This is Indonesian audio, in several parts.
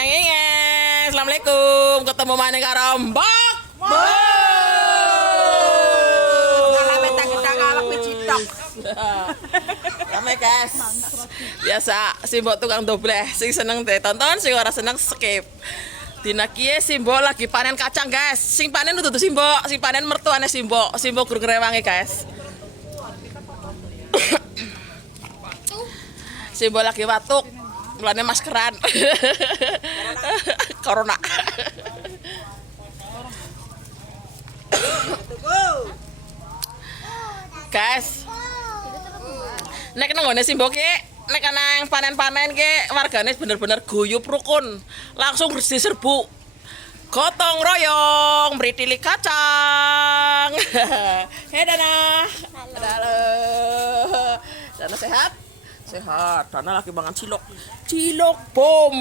Assalamualaikum. Ketemu mana karo Mbok. Rame guys. Biasa si Mbok tukang dobleh. Sing seneng tonton, sing ora seneng skip. Dina kiye si Mbok lagi panen kacang guys. Sing panen dudu si Mbok, sing panen mertuane si Mbok. Si Mbok guru ngrewangi guys. Si Mbok lagi watuk. Mulane maskeran. Corona. Guys. Nek nang ngene Simbok ki, nek ana panen-panen ki wargane bener-bener guyub rukun. Langsung diserbu. Gotong royong, mritili kacang. Hei Dana. Halo. Dana sehat? Sehat. Dana lagi mangan cilok. Cilok bom.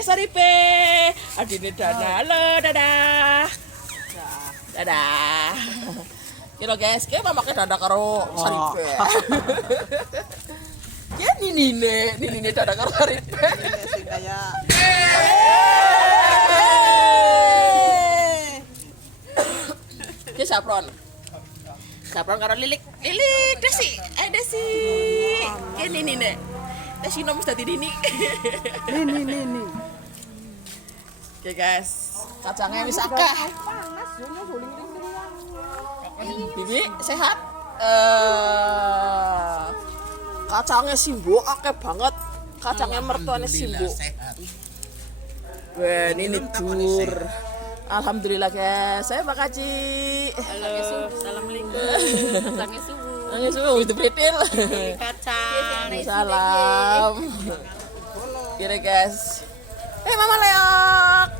Saripe. Adine Dana. Halo, dadah. Dadah. Kira guys, kayak mamake dadah karo Saripe. Ya nini dadah karo Saripe. Sing kaya. Ki sapron. Sapron karo Lilik. Lilik Desi. Desi. Ki nini nek. Desi nomor dadi nini. Nini. Oke guys, kacangnya wis akeh. Bibi sehat? Kacangnya Simbok akeh banget. Kacangnya mertuane Simbok. Wah, ini dur. Alhamdulillah guys. Saya Pak Kaci. Halo. Assalamualaikum. Kacangnya subuh. Kacangnya subuh itu pretil. Kacang. Salam. Kira guys. Mama Leok.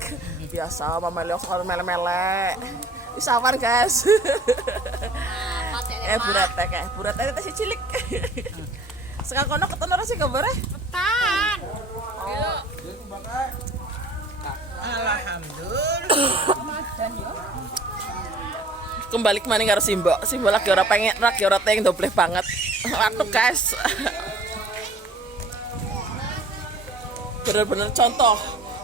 Biasa Mama Leok suka mele-mele. Isawar guys. Burat teh si cilik. Sekarang kono ketemu ora sih kabare? Ketan. Alhamdulillah. Kembali kemana karo Simbok. Simbok lagi ora pengen, lagi ora teng dobleh banget. Waduh guys. Bener-bener contoh.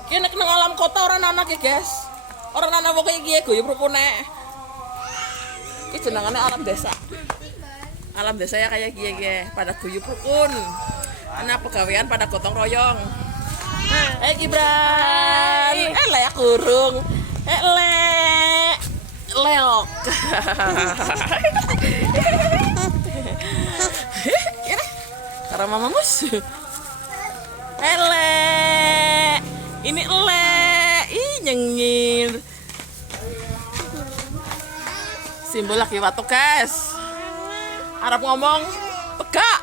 Ki nek nang alam kota ora ana ki guys. Ora ana wong iki guyub rukune. Iki jenengane alam desa. Alam desa ya kayak gie pada guyub rukun. Ana pegawean pada gotong royong. Gibran. Lek kurung. Leok. Karo Mama Mus. Ini nyengir. Simbol lagi watuk guys. Arab ngomong pegak.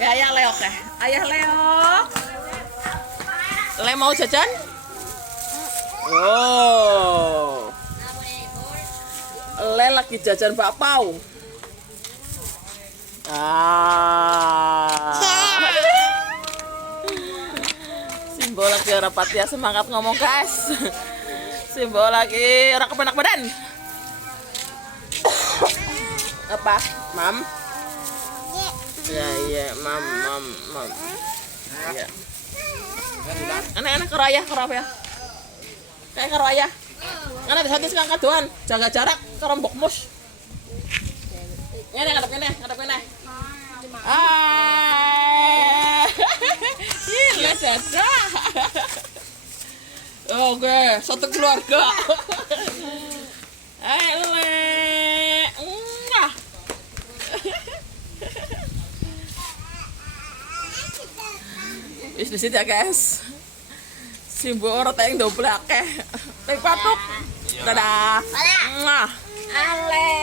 Ya ayah Leok deh. Ayah Leok. Le mau jajan? Oh. Le lagi jajan bakpao. Simbol lagi rapat ya semangat ngomong guys. Simbol lagi ora kepenak badan. Apa? Mam? Ya, mam. Ya. Anak-anak karo ayah. Kayak karo ayah. Anak satu sekarang kaduan, jaga jarak karo mbok mus. Ngadep kene. Gila dadah. Oke, satu keluarga. Bisnis ya guys. Simbok ora teng doblake. Teng patuk. Dadah. Ale.